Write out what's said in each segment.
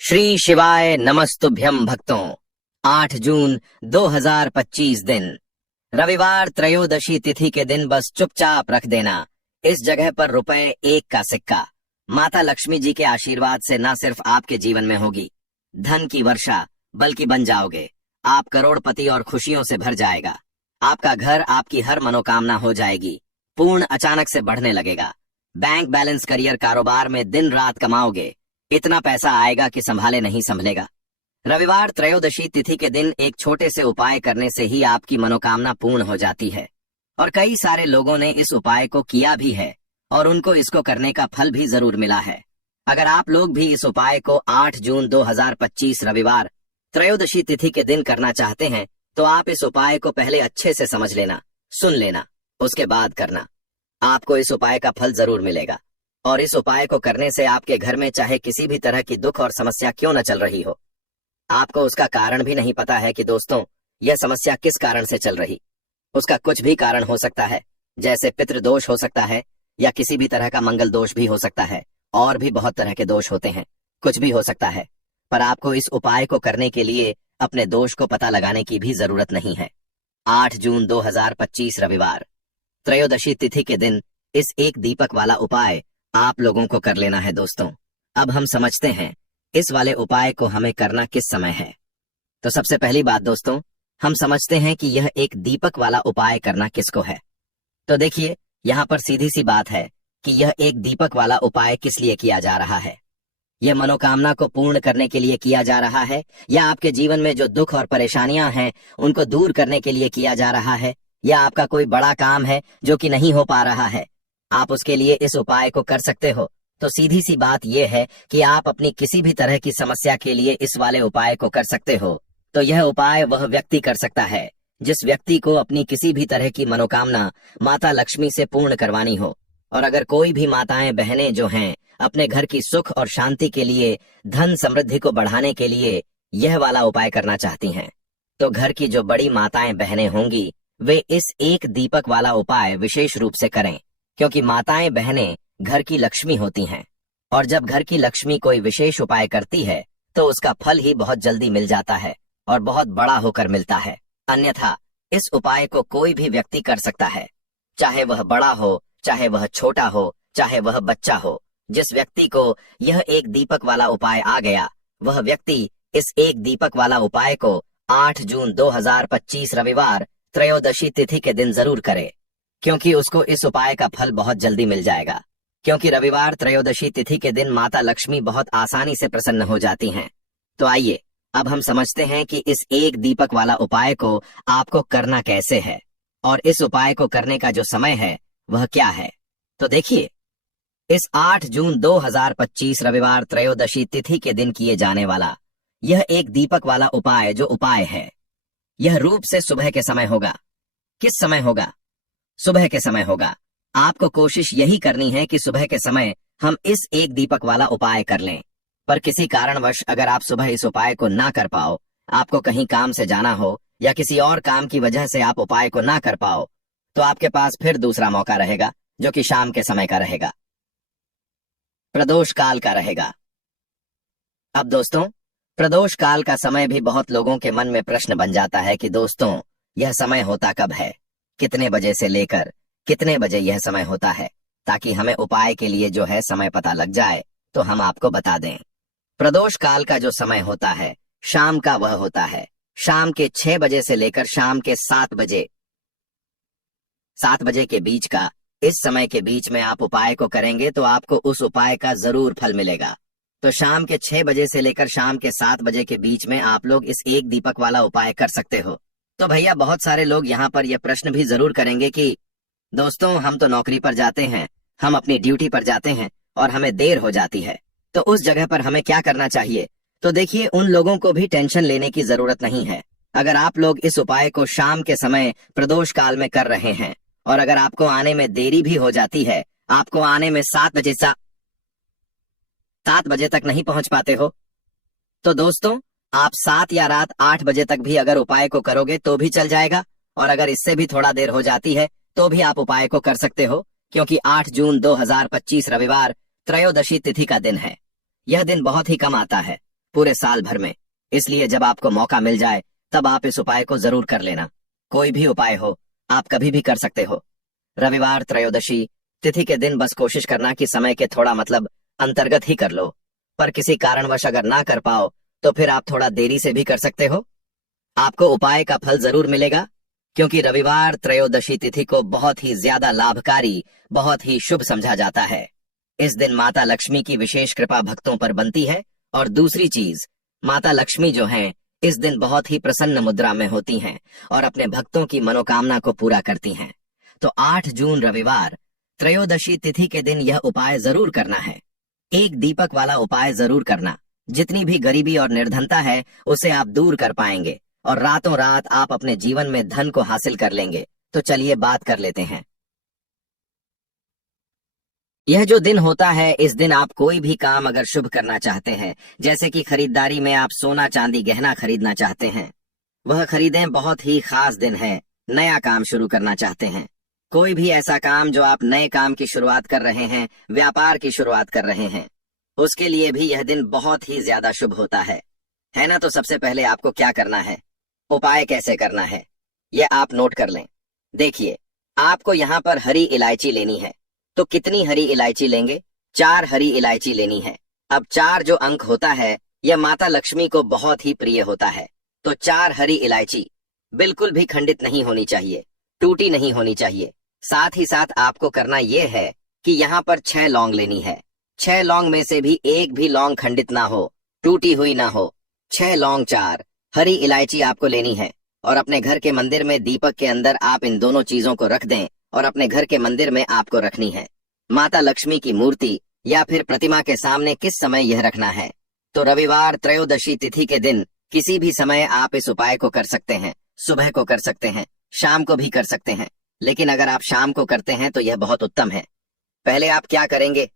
श्री शिवाय नमस्तुभ्यम भक्तों। 8 जून 2025 दिन रविवार त्रयोदशी तिथि के दिन बस चुपचाप रख देना इस जगह पर ₹1 का सिक्का। माता लक्ष्मी जी के आशीर्वाद से न सिर्फ आपके जीवन में होगी धन की वर्षा, बल्कि बन जाओगे आप करोड़पति और खुशियों से भर जाएगा। आपका घर, आपकी हर मनोकामना हो जाएगी पूर्ण, अचानक से बढ़ने लगेगा। बैंक बैलेंस, करियर, कारोबार में दिन रात कमाओगे, इतना पैसा आएगा कि संभाले नहीं संभलेगा। रविवार त्रयोदशी तिथि के दिन एक छोटे से उपाय करने से ही आपकी मनोकामना पूर्ण हो जाती है और कई सारे लोगों ने इस उपाय को किया भी है और उनको इसको करने का फल भी जरूर मिला है। अगर आप लोग भी इस उपाय को 8 जून 2025 रविवार त्रयोदशी तिथि के दिन करना चाहते हैं तो आप इस उपाय को पहले अच्छे से समझ लेना, सुन लेना, उसके बाद करना। आपको इस उपाय का फल जरूर मिलेगा और इस उपाय को करने से आपके घर में चाहे किसी भी तरह की दुख और समस्या क्यों न चल रही हो, आपको उसका कारण भी नहीं पता है कि दोस्तों यह समस्या किस कारण से चल रही। उसका कुछ भी कारण हो सकता है, जैसे पितृदोष हो सकता है या किसी भी तरह का मंगल दोष भी हो सकता है, और भी बहुत तरह के दोष होते हैं, कुछ भी हो सकता है। पर आपको इस उपाय को करने के लिए अपने दोष को पता लगाने की भी जरूरत नहीं है। 8 जून 2025 रविवार त्रयोदशी तिथि के दिन इस एक दीपक वाला उपाय आप लोगों को कर लेना है दोस्तों। अब हम समझते हैं इस वाले उपाय को हमें करना किस समय है। तो सबसे पहली बात दोस्तों, हम समझते हैं कि यह एक दीपक वाला उपाय करना किसको है। तो देखिए, यहाँ पर सीधी सी बात है कि यह एक दीपक वाला उपाय किस लिए किया जा रहा है। यह मनोकामना को पूर्ण करने के लिए किया जा रहा है, या आपके जीवन में जो दुख और परेशानियां हैं उनको दूर करने के लिए किया जा रहा है, या आपका कोई बड़ा काम है जो कि नहीं हो पा रहा है, आप उसके लिए इस उपाय को कर सकते हो। तो सीधी सी बात यह है कि आप अपनी किसी भी तरह की समस्या के लिए इस वाले उपाय को कर सकते हो। तो यह उपाय वह व्यक्ति कर सकता है जिस व्यक्ति को अपनी किसी भी तरह की मनोकामना माता लक्ष्मी से पूर्ण करवानी हो। और अगर कोई भी माताएं बहनें जो हैं अपने घर की सुख और शांति के लिए, धन समृद्धि को बढ़ाने के लिए यह वाला उपाय करना चाहती हैं, तो घर की जो बड़ी माताएं बहनें होंगी वे इस एक दीपक वाला उपाय विशेष रूप से करें, क्योंकि माताएं बहनें घर की लक्ष्मी होती हैं और जब घर की लक्ष्मी कोई विशेष उपाय करती है तो उसका फल ही बहुत जल्दी मिल जाता है और बहुत बड़ा होकर मिलता है। अन्यथा इस उपाय को कोई भी व्यक्ति कर सकता है, चाहे वह बड़ा हो, चाहे वह छोटा हो, चाहे वह बच्चा हो। जिस व्यक्ति को यह एक दीपक वाला उपाय आ गया, वह व्यक्ति इस एक दीपक वाला उपाय को 8 जून 2025 रविवार त्रयोदशी तिथि के दिन जरूर करे, क्योंकि उसको इस उपाय का फल बहुत जल्दी मिल जाएगा। क्योंकि रविवार त्रयोदशी तिथि के दिन माता लक्ष्मी बहुत आसानी से प्रसन्न हो जाती हैं। तो आइए अब हम समझते हैं कि इस एक दीपक वाला उपाय को आपको करना कैसे है और इस उपाय को करने का जो समय है वह क्या है। तो देखिए, इस 8 जून 2025 रविवार त्रयोदशी तिथि के दिन किए जाने वाला यह एक दीपक वाला उपाय जो उपाय है, यह रूप से सुबह के समय होगा। किस समय होगा? सुबह के समय होगा। आपको कोशिश यही करनी है कि सुबह के समय हम इस एक दीपक वाला उपाय कर लें। पर किसी कारणवश अगर आप सुबह इस उपाय को ना कर पाओ, आपको कहीं काम से जाना हो या किसी और काम की वजह से आप उपाय को ना कर पाओ, तो आपके पास फिर दूसरा मौका रहेगा जो कि शाम के समय का रहेगा, प्रदोष काल का रहेगा। अब दोस्तों, प्रदोष काल का समय भी बहुत लोगों के मन में प्रश्न बन जाता है कि दोस्तों यह समय होता कब है, कितने बजे से लेकर कितने बजे यह समय होता है, ताकि हमें उपाय के लिए जो है समय पता लग जाए तो हम आपको बता दें। प्रदोष काल का जो समय होता है शाम का, वह होता है शाम के 6 बजे से लेकर शाम के 7 बजे। 7 बजे के बीच का, इस समय के बीच में आप उपाय को करेंगे तो आपको उस उपाय का जरूर फल मिलेगा। तो शाम के 6 बजे से लेकर शाम के 7 बजे के बीच में आप लोग इस एक दीपक वाला उपाय कर सकते हो। तो भैया, बहुत सारे लोग यहाँ पर यह प्रश्न भी जरूर करेंगे कि दोस्तों हम तो नौकरी पर जाते हैं, हम अपनी ड्यूटी पर जाते हैं और हमें देर हो जाती है, तो उस जगह पर हमें क्या करना चाहिए। तो देखिए, उन लोगों को भी टेंशन लेने की जरूरत नहीं है। अगर आप लोग इस उपाय को शाम के समय प्रदोष काल में कर रहे हैं और अगर आपको आने में देरी भी हो जाती है, आपको आने में 7 बजे तक नहीं पहुंच पाते हो, तो दोस्तों आप 7 या रात 8 बजे तक भी अगर उपाय को करोगे तो भी चल जाएगा। और अगर इससे भी थोड़ा देर हो जाती है तो भी आप उपाय को कर सकते हो, क्योंकि 8 जून 2025 रविवार त्रयोदशी तिथि का दिन है। यह दिन बहुत ही कम आता है पूरे साल भर में। इसलिए जब आपको मौका मिल जाए तब आप इस उपाय को जरूर कर लेना। कोई भी उपाय हो, आप कभी भी कर सकते हो। रविवार त्रयोदशी तिथि के दिन बस कोशिश करना कि समय के थोड़ा अंतर्गत ही कर लो। पर किसी कारणवश अगर ना कर पाओ तो फिर आप थोड़ा देरी से भी कर सकते हो। आपको उपाय का फल जरूर मिलेगा, क्योंकि रविवार त्रयोदशी तिथि को बहुत ही ज्यादा लाभकारी, बहुत ही शुभ समझा जाता है। इस दिन माता लक्ष्मी की विशेष कृपा भक्तों पर बनती है। और दूसरी चीज, माता लक्ष्मी जो हैं, इस दिन बहुत ही प्रसन्न मुद्रा में होती हैं और अपने भक्तों की मनोकामना को पूरा करती हैं। तो 8 जून रविवार त्रयोदशी तिथि के दिन यह उपाय जरूर करना है। एक दीपक वाला उपाय जरूर करना। जितनी भी गरीबी और निर्धनता है उसे आप दूर कर पाएंगे और रातों रात आप अपने जीवन में धन को हासिल कर लेंगे। तो चलिए बात कर लेते हैं। यह जो दिन होता है, इस दिन आप कोई भी काम अगर शुभ करना चाहते हैं, जैसे कि खरीदारी में आप सोना चांदी गहना खरीदना चाहते हैं, वह खरीदें। बहुत ही खास दिन है। नया काम शुरू करना चाहते हैं, कोई भी ऐसा काम जो आप नए काम की शुरुआत कर रहे हैं, व्यापार की शुरुआत कर रहे हैं, उसके लिए भी यह दिन बहुत ही ज्यादा शुभ होता है ना। तो सबसे पहले आपको क्या करना है, उपाय कैसे करना है, यह आप नोट कर लें। देखिए, आपको यहाँ पर हरी इलायची लेनी है। तो कितनी हरी इलायची लेंगे? 4 हरी इलायची लेनी है। अब 4 जो अंक होता है, यह माता लक्ष्मी को बहुत ही प्रिय होता है। तो 4 हरी इलायची बिल्कुल भी खंडित नहीं होनी चाहिए, टूटी नहीं होनी चाहिए। साथ ही साथ आपको करना यह है कि यहाँ पर 6 लौंग लेनी है। 6 लौंग में से भी एक भी लौंग खंडित ना हो, टूटी हुई ना हो। 6 लौंग, 4 हरी इलायची आपको लेनी है। और अपने घर के मंदिर में दीपक के अंदर आप इन दोनों चीजों को रख दें और अपने घर के मंदिर में आपको रखनी है। माता लक्ष्मी की मूर्ति या फिर प्रतिमा के सामने किस समय यह रखना है? तो रविवार त्रयोदशी तिथि के दिन किसी भी समय आप इस उपाय को कर सकते हैं। सुबह को कर सकते हैं, शाम को भी कर सकते हैं, लेकिन अगर आप शाम को करते हैं तो यह बहुत उत्तम है। पहले आप क्या करेंगे,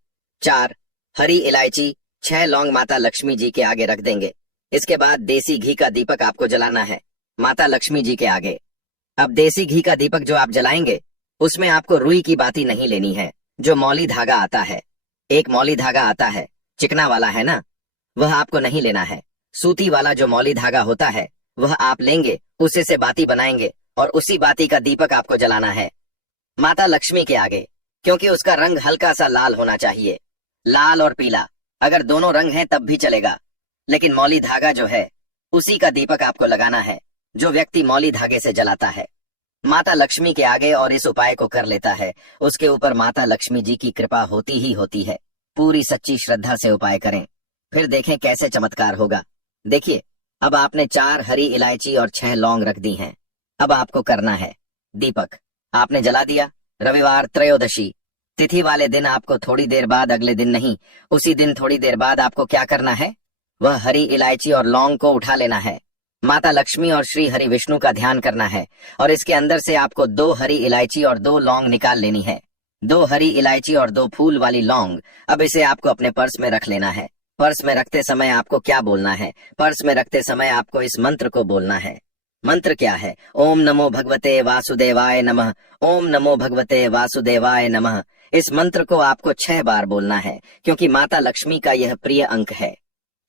4 हरी इलायची, 6 लौंग माता लक्ष्मी जी के आगे रख देंगे। इसके बाद देसी घी का दीपक आपको जलाना है माता लक्ष्मी जी के आगे। अब देसी घी का दीपक जो आप जलाएंगे, उसमें आपको रुई की बाती नहीं लेनी है, जो मौली धागा आता है। एक मौली धागा आता है, चिकना वाला है ना, वह आपको नहीं लेना है। सूती वाला जो मौली धागा होता है वह आप लेंगे, उसी से बाती बनाएंगे और उसी बाती का दीपक आपको जलाना है माता लक्ष्मी के आगे, क्योंकि उसका रंग हल्का सा लाल होना चाहिए। लाल और पीला, अगर दोनों रंग हैं तब भी चलेगा, लेकिन मौली धागा जो है उसी का दीपक आपको लगाना है, जो व्यक्ति मौली धागे से जलाता है माता लक्ष्मी के आगे और इस उपाय को कर लेता है, उसके ऊपर माता लक्ष्मी जी की कृपा होती ही होती है। पूरी सच्ची श्रद्धा से उपाय करें, फिर देखें कैसे चमत्कार होगा। देखिए, अब आपने 4 हरी इलायची और 6 लौंग रख दी हैं। अब आपको करना है, दीपक आपने जला दिया। रविवार त्रयोदशी तिथि वाले दिन आपको थोड़ी देर बाद, अगले दिन नहीं, उसी दिन थोड़ी देर बाद आपको क्या करना है, वह हरी इलायची और लौंग को उठा लेना है। माता लक्ष्मी और श्री हरि विष्णु का ध्यान करना है और इसके अंदर से आपको 2 हरी इलायची और 2 लौंग निकाल लेनी है। 2 हरी इलायची और 2 फूल वाली लौंग। अब इसे आपको अपने पर्स में रख लेना है। पर्स में रखते समय आपको क्या बोलना है? पर्स में रखते समय आपको इस मंत्र को बोलना है। मंत्र क्या है? ओम नमो भगवते वासुदेवाय नमः, ओम नमो भगवते वासुदेवाय नमः। इस मंत्र को आपको 6 बार बोलना है, क्योंकि माता लक्ष्मी का यह प्रिय अंक है।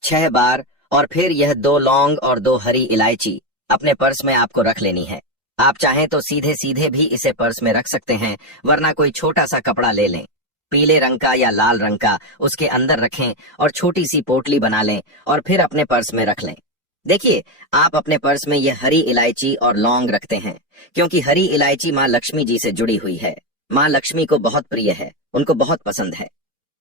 6 बार। और फिर यह 2 लौंग और 2 हरी इलायची अपने पर्स में आपको रख लेनी है। आप चाहें तो सीधे सीधे भी इसे पर्स में रख सकते हैं, वरना कोई छोटा सा कपड़ा ले लें, पीले रंग का या लाल रंग का, उसके अंदर रखें और छोटी सी पोटली बना लें और फिर अपने पर्स में रख लें। देखिए, आप अपने पर्स में यह हरी इलायची और लौंग रखते हैं, क्योंकि हरी इलायची माँ लक्ष्मी जी से जुड़ी हुई है। माँ लक्ष्मी को बहुत प्रिय है, उनको बहुत पसंद है।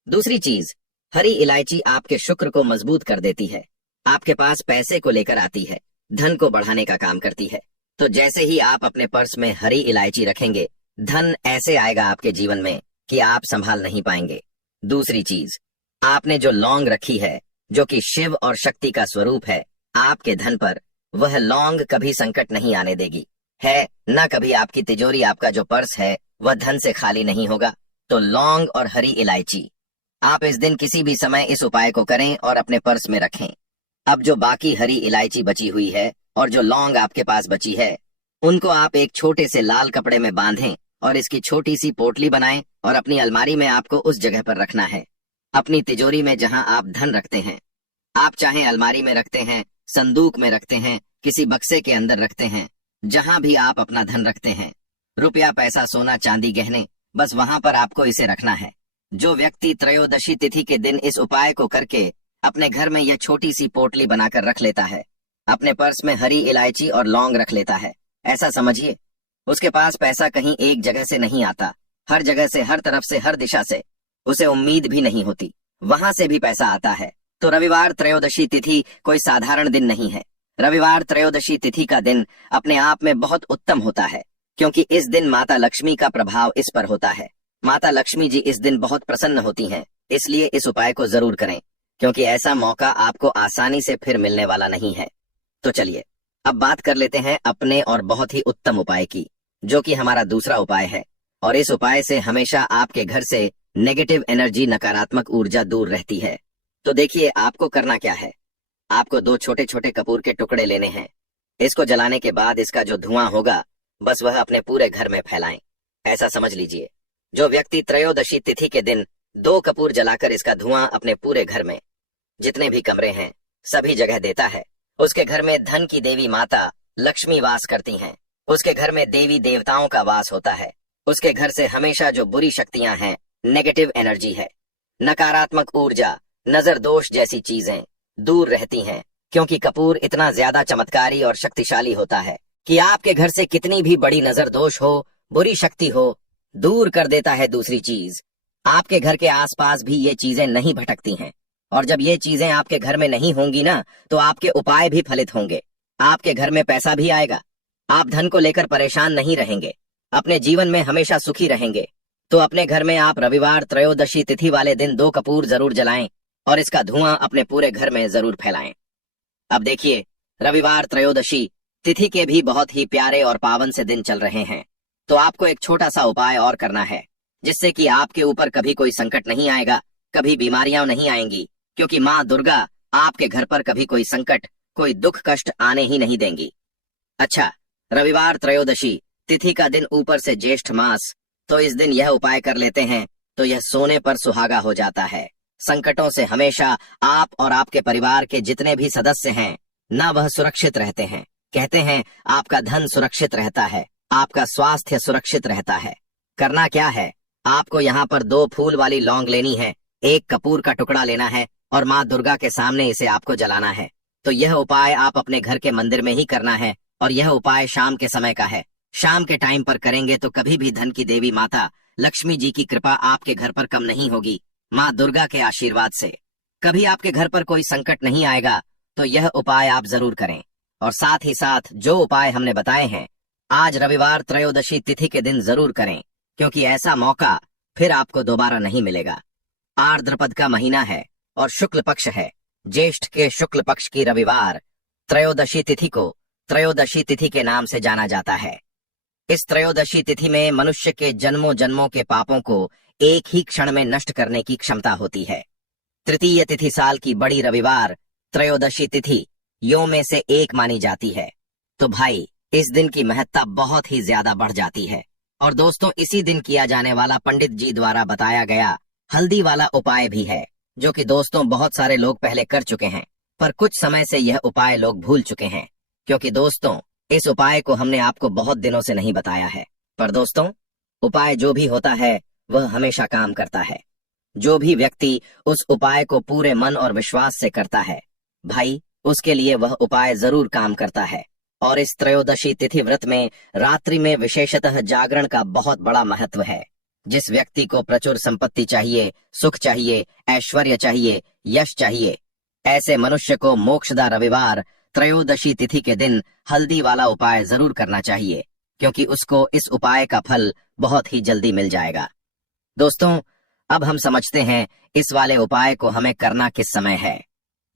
दूसरी चीज, हरी इलायची आपके शुक्र को मजबूत कर देती है, आपके पास पैसे को लेकर आती है, धन को बढ़ाने का काम करती है। तो जैसे ही आप अपने पर्स में हरी इलायची रखेंगे, धन ऐसे आएगा आपके जीवन में कि आप संभाल नहीं पाएंगे। दूसरी चीज, आपने जो लौंग रखी है, जो कि शिव और शक्ति का स्वरूप है, आपके धन पर वह लौंग कभी संकट नहीं आने देगी, है न कभी आपकी तिजोरी, आपका जो पर्स है वह धन से खाली नहीं होगा। तो लौंग और हरी इलायची आप इस दिन किसी भी समय इस उपाय को करें और अपने पर्स में रखें। अब जो बाकी हरी इलायची बची हुई है और जो लौंग आपके पास बची है, उनको आप एक छोटे से लाल कपड़े में बांधें और इसकी छोटी सी पोटली बनाएं और अपनी अलमारी में आपको उस जगह पर रखना है, अपनी तिजोरी में जहां आप धन रखते हैं। आप चाहे अलमारी में रखते हैं, संदूक में रखते हैं, किसी बक्से के अंदर रखते हैं, जहां भी आप अपना धन रखते हैं, रुपया, पैसा, सोना, चांदी, गहने, बस वहां पर आपको इसे रखना है। जो व्यक्ति त्रयोदशी तिथि के दिन इस उपाय को करके अपने घर में यह छोटी सी पोटली बनाकर रख लेता है, अपने पर्स में हरी इलायची और लौंग रख लेता है, ऐसा समझिए उसके पास पैसा कहीं एक जगह से नहीं आता, हर जगह से, हर तरफ से, हर दिशा से, उसे उम्मीद भी नहीं होती, वहां से भी पैसा आता है। तो रविवार त्रयोदशी तिथि कोई साधारण दिन नहीं है। रविवार त्रयोदशी तिथि का दिन अपने आप में बहुत उत्तम होता है, क्योंकि इस दिन माता लक्ष्मी का प्रभाव इस पर होता है। माता लक्ष्मी जी इस दिन बहुत प्रसन्न होती हैं, इसलिए इस उपाय को जरूर करें, क्योंकि ऐसा मौका आपको आसानी से फिर मिलने वाला नहीं है। तो चलिए अब बात कर लेते हैं अपने और बहुत ही उत्तम उपाय की, जो कि हमारा दूसरा उपाय है। और इस उपाय से हमेशा आपके घर से नेगेटिव एनर्जी, नकारात्मक ऊर्जा दूर रहती है। तो देखिए आपको करना क्या है। आपको 2 छोटे छोटे कपूर के टुकड़े लेने हैं। इसको जलाने के बाद इसका जो धुआं होगा, बस वह अपने पूरे घर में फैलाएं, ऐसा समझ लीजिए। जो व्यक्ति त्रयोदशी तिथि के दिन 2 कपूर जलाकर इसका धुआं अपने पूरे घर में, जितने भी कमरे हैं, सभी जगह देता है, उसके घर में धन की देवी माता लक्ष्मी वास करती हैं, उसके घर में देवी देवताओं का वास होता है, उसके घर से हमेशा जो बुरी शक्तियां हैं, नेगेटिव एनर्जी है, नकारात्मक ऊर्जा, नजर दोष जैसी चीजें दूर रहती हैं, क्योंकि कपूर इतना ज्यादा चमत्कारी और शक्तिशाली होता है कि आपके घर से कितनी भी बड़ी नजर दोष हो, बुरी शक्ति हो, दूर कर देता है। दूसरी चीज, आपके घर के आसपास भी ये चीजें नहीं भटकती हैं, और जब ये चीजें आपके घर में नहीं होंगी ना, तो आपके उपाय भी फलित होंगे, आपके घर में पैसा भी आएगा, आप धन को लेकर परेशान नहीं रहेंगे, अपने जीवन में हमेशा सुखी रहेंगे। तो अपने घर में आप रविवार त्रयोदशी तिथि वाले दिन 2 कपूर जरूर जलाएं और इसका धुआं अपने पूरे घर में जरूर फैलाएं। अब देखिए, रविवार त्रयोदशी तिथि के भी बहुत ही प्यारे और पावन से दिन चल रहे हैं, तो आपको एक छोटा सा उपाय और करना है, जिससे कि आपके ऊपर कभी कोई संकट नहीं आएगा, कभी बीमारियां नहीं आएंगी, क्योंकि माँ दुर्गा आपके घर पर कभी कोई संकट, कोई दुख कष्ट आने ही नहीं देंगी। अच्छा, रविवार त्रयोदशी तिथि का दिन, ऊपर से ज्येष्ठ मास, तो इस दिन यह उपाय कर लेते हैं तो यह सोने पर सुहागा हो जाता है। संकटों से हमेशा आप और आपके परिवार के जितने भी सदस्य हैं ना, वह सुरक्षित रहते हैं। कहते हैं आपका धन सुरक्षित रहता है, आपका स्वास्थ्य सुरक्षित रहता है। करना क्या है, आपको यहाँ पर 2 फूल वाली लौंग लेनी है, 1 कपूर का टुकड़ा लेना है और माँ दुर्गा के सामने इसे आपको जलाना है। तो यह उपाय आप अपने घर के मंदिर में ही करना है, और यह उपाय शाम के समय का है। शाम के टाइम पर करेंगे तो कभी भी धन की देवी माता लक्ष्मी जी की कृपा आपके घर पर कम नहीं होगी। माँ दुर्गा के आशीर्वाद से कभी आपके घर पर कोई संकट नहीं आएगा। तो यह उपाय आप जरूर करें, और साथ ही साथ जो उपाय हमने बताए हैं आज रविवार त्रयोदशी तिथि के दिन जरूर करें, क्योंकि ऐसा मौका फिर आपको दोबारा नहीं मिलेगा। आर्द्रपद का महीना है और शुक्ल पक्ष है। ज्येष्ठ के शुक्ल पक्ष की रविवार त्रयोदशी तिथि को त्रयोदशी तिथि के नाम से जाना जाता है। इस त्रयोदशी तिथि में मनुष्य के जन्मों जन्मों के पापों को एक ही क्षण में नष्ट करने की क्षमता होती है। तृतीय तिथि साल की बड़ी रविवार त्रयोदशी तिथि यों में से एक मानी जाती है। तो भाई, इस दिन की महत्ता बहुत ही ज्यादा बढ़ जाती है। और दोस्तों, इसी दिन किया जाने वाला पंडित जी द्वारा बताया गया हल्दी वाला उपाय भी है, जो कि दोस्तों बहुत सारे लोग पहले कर चुके हैं, पर कुछ समय से यह उपाय लोग भूल चुके हैं, क्योंकि दोस्तों इस उपाय को हमने आपको बहुत दिनों से नहीं बताया है। पर दोस्तों, उपाय जो भी होता है वह हमेशा काम करता है। जो भी व्यक्ति उस उपाय को पूरे मन और विश्वास से करता है, भाई, उसके लिए वह उपाय जरूर काम करता है। और इस त्रयोदशी तिथि व्रत में रात्रि में विशेषतः जागरण का बहुत बड़ा महत्व है। जिस व्यक्ति को प्रचुर संपत्ति चाहिए, सुख चाहिए, ऐश्वर्य चाहिए, यश चाहिए, ऐसे मनुष्य को मोक्षदा रविवार त्रयोदशी तिथि के दिन हल्दी वाला उपाय जरूर करना चाहिए, क्योंकि उसको इस उपाय का फल बहुत ही जल्दी मिल जाएगा। दोस्तों, अब हम समझते हैं इस वाले उपाय को हमें करना किस समय है।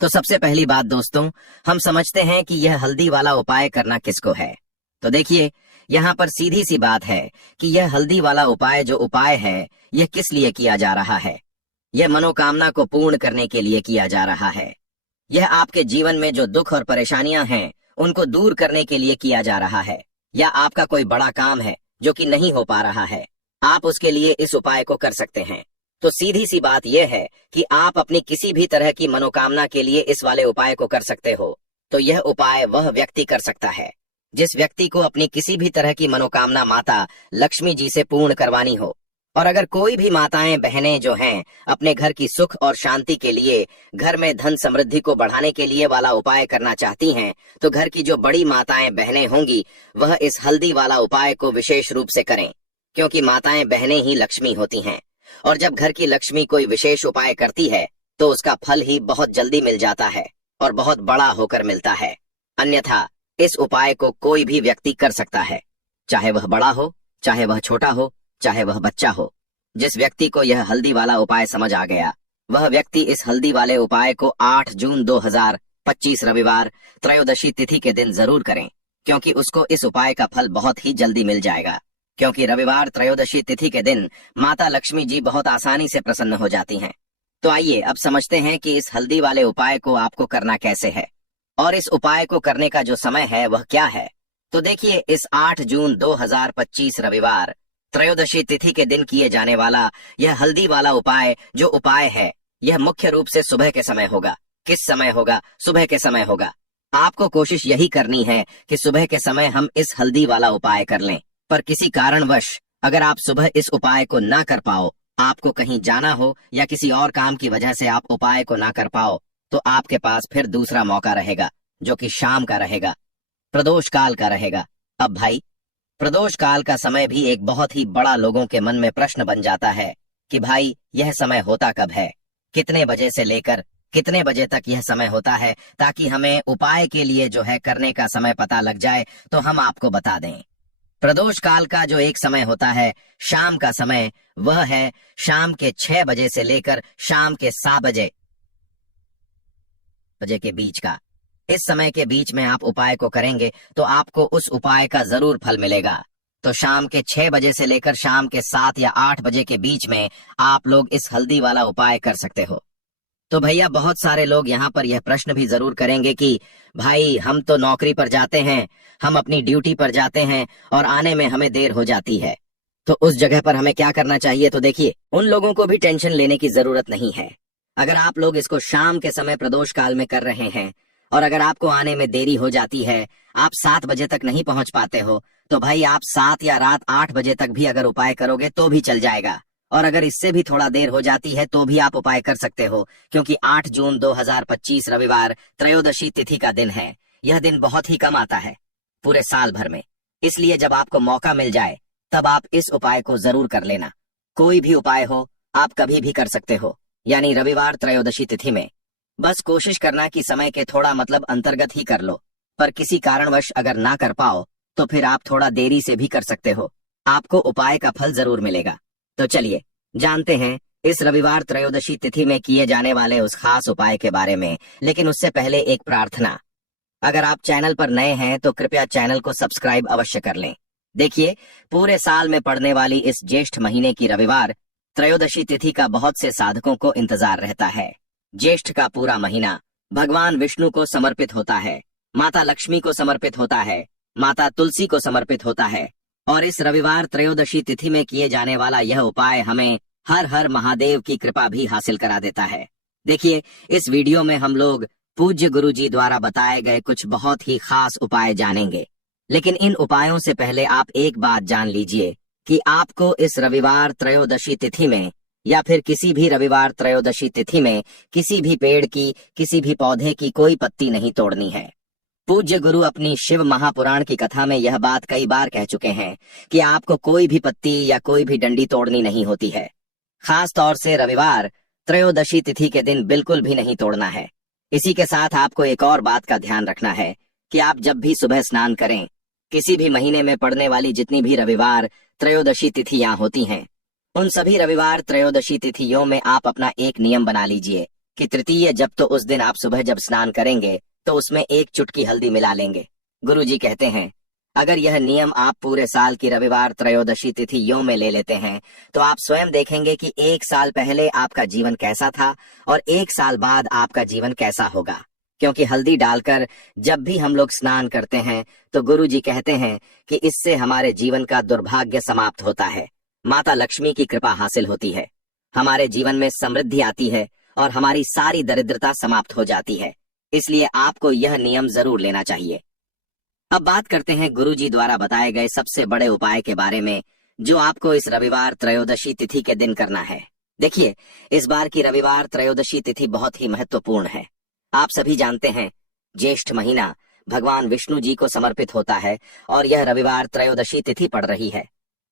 तो सबसे पहली बात दोस्तों, हम समझते हैं कि यह हल्दी वाला उपाय करना किसको है। तो देखिए, यहाँ पर सीधी सी बात है कि यह हल्दी वाला उपाय जो उपाय है, यह किस लिए किया जा रहा है। यह मनोकामना को पूर्ण करने के लिए किया जा रहा है। यह आपके जीवन में जो दुख और परेशानियां हैं उनको दूर करने के लिए किया जा रहा है। या आपका कोई बड़ा काम है जो कि नहीं हो पा रहा है, आप उसके लिए इस उपाय को कर सकते हैं। तो सीधी सी बात यह है कि आप अपनी किसी भी तरह की मनोकामना के लिए इस वाले उपाय को कर सकते हो। तो यह उपाय वह व्यक्ति कर सकता है जिस व्यक्ति को अपनी किसी भी तरह की मनोकामना माता लक्ष्मी जी से पूर्ण करवानी हो। और अगर कोई भी माताएं बहनें जो हैं अपने घर की सुख और शांति के लिए, घर में धन समृद्धि को बढ़ाने के लिए वाला उपाय करना चाहती हैं, तो घर की जो बड़ी माताएं बहनें होंगी वह इस हल्दी वाला उपाय को विशेष रूप से करें, क्योंकि माताएं बहनें ही लक्ष्मी होती हैं। और जब घर की लक्ष्मी कोई विशेष उपाय करती है तो उसका फल ही बहुत जल्दी मिल जाता है और बहुत बड़ा होकर मिलता है। अन्यथा इस उपाय को कोई भी व्यक्ति कर सकता है, चाहे वह बड़ा हो, चाहे वह छोटा हो, चाहे वह बच्चा हो। जिस व्यक्ति को यह हल्दी वाला उपाय समझ आ गया, वह व्यक्ति इस हल्दी वाले उपाय को 8 जून 2025 रविवार त्रयोदशी तिथि के दिन जरूर करें, क्योंकि उसको इस उपाय का फल बहुत ही जल्दी मिल जाएगा। क्योंकि रविवार त्रयोदशी तिथि के दिन माता लक्ष्मी जी बहुत आसानी से प्रसन्न हो जाती हैं। तो आइए अब समझते हैं कि इस हल्दी वाले उपाय को आपको करना कैसे है और इस उपाय को करने का जो समय है वह क्या है। तो देखिए, इस 8 जून 2025 रविवार त्रयोदशी तिथि के दिन किए जाने वाला यह हल्दी वाला उपाय जो उपाय है, यह मुख्य रूप से सुबह के समय होगा। किस समय होगा? सुबह के समय होगा। आपको कोशिश यही करनी है कि सुबह के समय हम इस हल्दी वाला उपाय कर लें। पर किसी कारणवश अगर आप सुबह इस उपाय को ना कर पाओ, आपको कहीं जाना हो या किसी और काम की वजह से आप उपाय को ना कर पाओ, तो आपके पास फिर दूसरा मौका रहेगा, जो कि शाम का रहेगा, प्रदोष काल का रहेगा। अब भाई, प्रदोष काल का समय भी एक बहुत ही बड़ा लोगों के मन में प्रश्न बन जाता है कि भाई यह समय होता कब है, कितने बजे से लेकर कितने बजे तक यह समय होता है, ताकि हमें उपाय के लिए जो है करने का समय पता लग जाए तो हम आपको बता दें। प्रदोष काल का जो एक समय होता है, शाम का समय, वह है शाम के 6 बजे से लेकर शाम के 7 बजे के बीच का। इस समय के बीच में आप उपाय को करेंगे तो आपको उस उपाय का जरूर फल मिलेगा। तो शाम के 6 बजे से लेकर शाम के 7 या 8 बजे के बीच में आप लोग इस हल्दी वाला उपाय कर सकते हो। तो भैया, बहुत सारे लोग यहाँ पर यह प्रश्न भी जरूर करेंगे कि भाई हम तो नौकरी पर जाते हैं, हम अपनी ड्यूटी पर जाते हैं और आने में हमें देर हो जाती है, तो उस जगह पर हमें क्या करना चाहिए। तो देखिए, उन लोगों को भी टेंशन लेने की जरूरत नहीं है। अगर आप लोग इसको शाम के समय प्रदोष काल में कर रहे हैं और अगर आपको आने में देरी हो जाती है, आप 7 बजे तक नहीं पहुंच पाते हो, तो भाई आप 7 या रात 8 बजे तक भी अगर उपाय करोगे तो भी चल जाएगा। और अगर इससे भी थोड़ा देर हो जाती है तो भी आप उपाय कर सकते हो, क्योंकि 8 जून 2025 रविवार त्रयोदशी तिथि का दिन है। यह दिन बहुत ही कम आता है पूरे साल भर में, इसलिए जब आपको मौका मिल जाए तब आप इस उपाय को जरूर कर लेना। कोई भी उपाय हो, आप कभी भी कर सकते हो, यानी रविवार त्रयोदशी तिथि में। बस कोशिश करना कि समय के थोड़ा अंतर्गत ही कर लो। पर किसी कारणवश अगर ना कर पाओ तो फिर आप थोड़ा देरी से भी कर सकते हो, आपको उपाय का फल जरूर मिलेगा। तो चलिए जानते हैं इस रविवार त्रयोदशी तिथि में किए जाने वाले उस खास उपाय के बारे में। लेकिन उससे पहले एक प्रार्थना, अगर आप चैनल पर नए हैं तो कृपया चैनल को सब्सक्राइब अवश्य कर लें। देखिए, पूरे साल में पड़ने वाली इस ज्येष्ठ महीने की रविवार त्रयोदशी तिथि का बहुत से साधकों को इंतजार रहता है। ज्येष्ठ का पूरा महीना भगवान विष्णु को समर्पित होता है, माता लक्ष्मी को समर्पित होता है, माता तुलसी को समर्पित होता है। और इस रविवार त्रयोदशी तिथि में किए जाने वाला यह उपाय हमें हर हर महादेव की कृपा भी हासिल करा देता है। देखिए, इस वीडियो में हम लोग पूज्य गुरु जी द्वारा बताए गए कुछ बहुत ही खास उपाय जानेंगे। लेकिन इन उपायों से पहले आप एक बात जान लीजिए कि आपको इस रविवार त्रयोदशी तिथि में या फिर किसी भी रविवार त्रयोदशी तिथि में किसी भी पेड़ की, किसी भी पौधे की कोई पत्ती नहीं तोड़नी है। पूज्य गुरु अपनी शिव महापुराण की कथा में यह बात कई बार कह चुके हैं कि आपको कोई भी पत्ती या कोई भी डंडी तोड़नी नहीं होती है। खास तौर से रविवार त्रयोदशी तिथि के दिन बिल्कुल भी नहीं तोड़ना है। इसी के साथ आपको एक और बात का ध्यान रखना है कि आप जब भी सुबह स्नान करें, किसी भी महीने में पड़ने वाली जितनी भी रविवार त्रयोदशी तिथियां होती हैं, उन सभी रविवार त्रयोदशी तिथियों में आप अपना एक नियम बना लीजिए कि तृतीय जब, तो उस दिन आप सुबह जब स्नान करेंगे तो उसमें 1 चुटकी हल्दी मिला लेंगे। गुरुजी कहते हैं अगर यह नियम आप पूरे साल की रविवार त्रयोदशी तिथियों में ले लेते हैं तो आप स्वयं देखेंगे कि 1 साल पहले आपका जीवन कैसा था और 1 साल बाद आपका जीवन कैसा होगा। क्योंकि हल्दी डालकर जब भी हम लोग स्नान करते हैं तो गुरुजी कहते हैं कि इससे हमारे जीवन का दुर्भाग्य समाप्त होता है, माता लक्ष्मी की कृपा हासिल होती है हमारे जीवन में समृद्धि आती है और हमारी सारी दरिद्रता समाप्त हो जाती है। इसलिए आपको यह नियम जरूर लेना चाहिए। अब बात करते हैं गुरुजी द्वारा बताए गए सबसे बड़े उपाय के बारे में, जो आपको इस रविवार त्रयोदशी तिथि के दिन करना है। देखिए, इस बार की रविवार त्रयोदशी तिथि बहुत ही महत्वपूर्ण है। आप सभी जानते हैं, ज्येष्ठ महीना भगवान विष्णु जी को समर्पित होता है और यह रविवार त्रयोदशी तिथि पड़ रही है।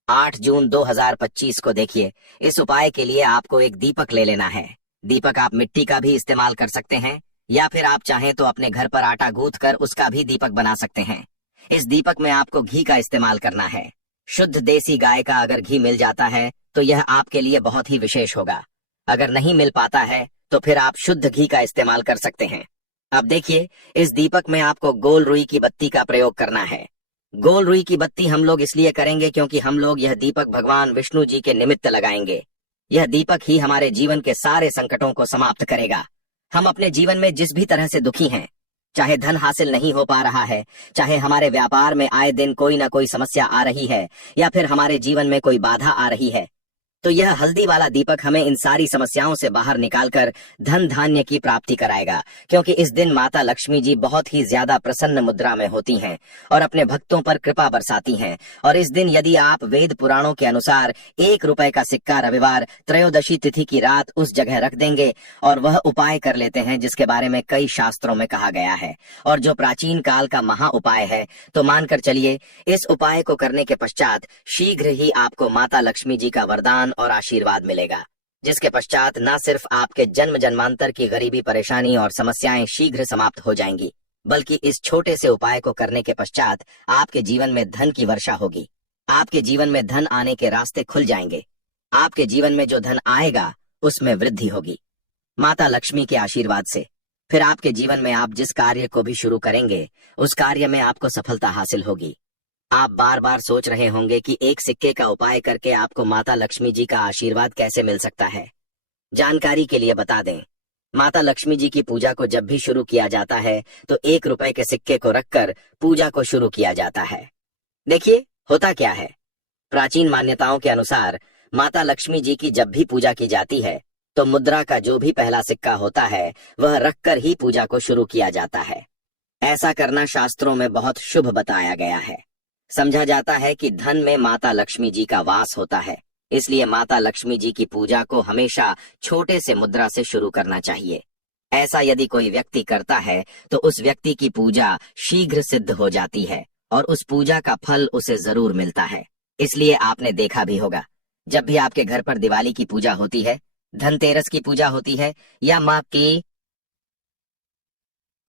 8 जून 2025 को देखिए, इस उपाय के लिए आपको एक दीपक ले लेना है। दीपक आप मिट्टी का भी इस्तेमाल कर सकते हैं या फिर आप चाहें तो अपने घर पर आटा गूंथ कर उसका भी दीपक बना सकते हैं। इस दीपक में आपको घी का इस्तेमाल करना है। शुद्ध देसी गाय का अगर घी मिल जाता है तो यह आपके लिए बहुत ही विशेष होगा। अगर नहीं मिल पाता है तो फिर आप शुद्ध घी का इस्तेमाल कर सकते हैं। अब देखिए, इस दीपक में आपको गोल रुई की बत्ती का प्रयोग करना है। गोल रुई की बत्ती हम लोग इसलिए करेंगे क्योंकि हम लोग यह दीपक भगवान विष्णु जी के निमित्त लगाएंगे। यह दीपक ही हमारे जीवन के सारे संकटों को समाप्त करेगा। हम अपने जीवन में जिस भी तरह से दुखी हैं, चाहे धन हासिल नहीं हो पा रहा है, चाहे हमारे व्यापार में आए दिन कोई ना कोई समस्या आ रही है, या फिर हमारे जीवन में कोई बाधा आ रही है, तो यह हल्दी वाला दीपक हमें इन सारी समस्याओं से बाहर निकालकर धन धान्य की प्राप्ति कराएगा। क्योंकि इस दिन माता लक्ष्मी जी बहुत ही ज्यादा प्रसन्न मुद्रा में होती हैं और अपने भक्तों पर कृपा बरसाती हैं। और इस दिन यदि आप वेद पुराणों के अनुसार 1 रुपए का सिक्का रविवार त्रयोदशी तिथि की रात उस जगह रख देंगे और वह उपाय कर लेते हैं जिसके बारे में कई शास्त्रों में कहा गया है और जो प्राचीन काल का महा उपाय है, तो मानकर चलिए, इस उपाय को करने के पश्चात शीघ्र ही आपको माता लक्ष्मी जी का वरदान और आशीर्वाद मिलेगा, जिसके पश्चात न सिर्फ आपके जन्म जन्मांतर की गरीबी परेशानी और समस्याएं शीघ्र समाप्त हो जाएंगी, बल्कि इस छोटे से उपाय को करने के पश्चात आपके जीवन में धन की वर्षा होगी। आपके जीवन में धन आने के रास्ते खुल जाएंगे। आपके जीवन में जो धन आएगा उसमें वृद्धि होगी माता लक्ष्मी के आशीर्वाद से। फिर आपके जीवन में आप जिस कार्य को भी शुरू करेंगे उस कार्य में आपको सफलता हासिल होगी। आप बार बार सोच रहे होंगे कि एक सिक्के का उपाय करके आपको माता लक्ष्मी जी का आशीर्वाद कैसे मिल सकता है। जानकारी के लिए बता दें, माता लक्ष्मी जी की पूजा को जब भी शुरू किया जाता है तो 1 रुपए के सिक्के को रखकर पूजा को शुरू किया जाता है। देखिए, होता क्या है, प्राचीन मान्यताओं के अनुसार माता लक्ष्मी जी की जब भी पूजा की जाती है तो मुद्रा का जो भी पहला सिक्का होता है वह रखकर ही पूजा को शुरू किया जाता है। ऐसा करना शास्त्रों में बहुत शुभ बताया गया है। समझा जाता है कि धन में माता लक्ष्मी जी का वास होता है, इसलिए माता लक्ष्मी जी की पूजा को हमेशा छोटे से मुद्रा से शुरू करना चाहिए। ऐसा यदि कोई व्यक्ति करता है तो उस व्यक्ति की पूजा शीघ्र सिद्ध हो जाती है और उस पूजा का फल उसे जरूर मिलता है। इसलिए आपने देखा भी होगा, जब भी आपके घर पर दिवाली की पूजा होती है, धनतेरस की पूजा होती है या माँ की